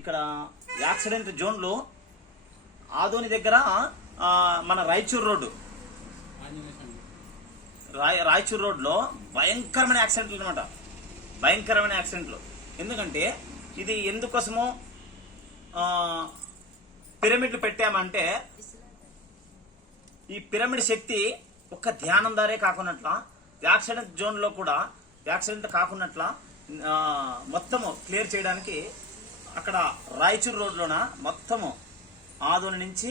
ఇక్కడ యాక్సిడెంట్ జోన్లో ఆదోని దగ్గర మన రాయచూర్ రోడ్డు రాయచూర్ రోడ్లో భయంకరమైన యాక్సిడెంట్లు అనమాట. భయంకరమైన యాక్సిడెంట్లు. ఎందుకంటే ఇది ఎందుకోసమో పిరమిడ్లు పెట్టామంటే ఈ పిరమిడ్ శక్తి ఒక్క ధ్యానం దారే కాకున్నట్ల యాక్సిడెంట్ జోన్లో కూడా యాక్సిడెంట్ కాకున్నట్ల మొత్తము క్లియర్ చేయడానికి అక్కడ రాయచూర్ రోడ్లోన మొత్తము ఆదోని నుంచి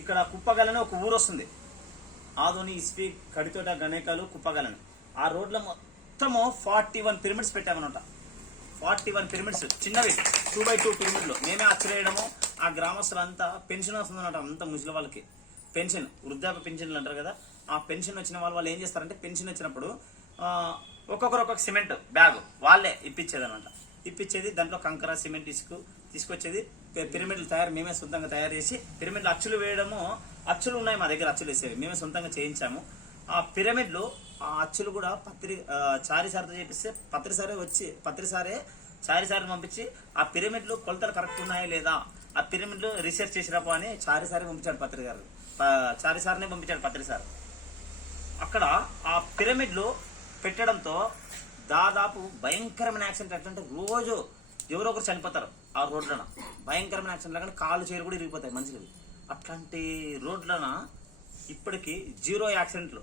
ఇక్కడ కుప్పగలని ఒక ఊరు వస్తుంది. ఆదోని ఇస్పి కడితోట గణేకాలు కుప్పగలని ఆ రోడ్లో మొత్తము 41 పిరమిడ్స్ పెట్టామన్నమాట. 41 పిరమిడ్స్ చిన్నవి 2x2 పిరమిడ్లు. మేమే ఆశ్చర్యడము. ఆ గ్రామస్తులంతా పెన్షన్ వస్తుందన్నమాట. అంత ముసలి వాళ్ళకి పెన్షన్, వృద్ధాప్య పెన్షన్లు అంటారు కదా. ఆ పెన్షన్ వచ్చిన వాళ్ళు ఏం చేస్తారంటే పెన్షన్ వచ్చినప్పుడు ఒక్కొక్కరు ఒక్కొక్క సిమెంట్ బ్యాగ్ వాళ్ళే ఇప్పించేదన్నమాట. ఇప్పించేది దాంట్లో కంకర సిమెంట్ ఇసుకు తీసుకొచ్చేది. పిరమిడ్లు మేమే సొంతంగా తయారు చేసి పిరమిడ్లు అచ్చులు వేయడము. అచ్చులు ఉన్నాయి మా దగ్గర, అచ్చులు వేసేవి మేమే సొంతంగా చేయించాము. ఆ పిరమిడ్లు ఆ అచ్చులు కూడా చారిసారితో చేపిస్తే పత్రిసారే చారిసారి పంపించి ఆ పిరమిడ్లు కొలతలు కరెక్ట్ ఉన్నాయా లేదా, ఆ పిరమిడ్లు రీసెర్చ్ చేసినప్పుడు అని చారిసారి పంపించాడు పత్రి గారు. చారిసారినే పంపించాడు పత్రి సార్. అక్కడ ఆ పిరమిడ్లు పెట్టడంతో దాదాపు భయంకరమైన యాక్సిడెంట్. ఎట్లంటే రోజు ఎవరో ఒకరు చనిపోతారు ఆ రోడ్లన. భయంకరమైన యాక్సిడెంట్ కానీ కాళ్ళు చేరు కూడా ఇరిగిపోతాయి మనుషులకి. అట్లాంటి రోడ్లన ఇప్పటికీ 0 యాక్సిడెంట్లు.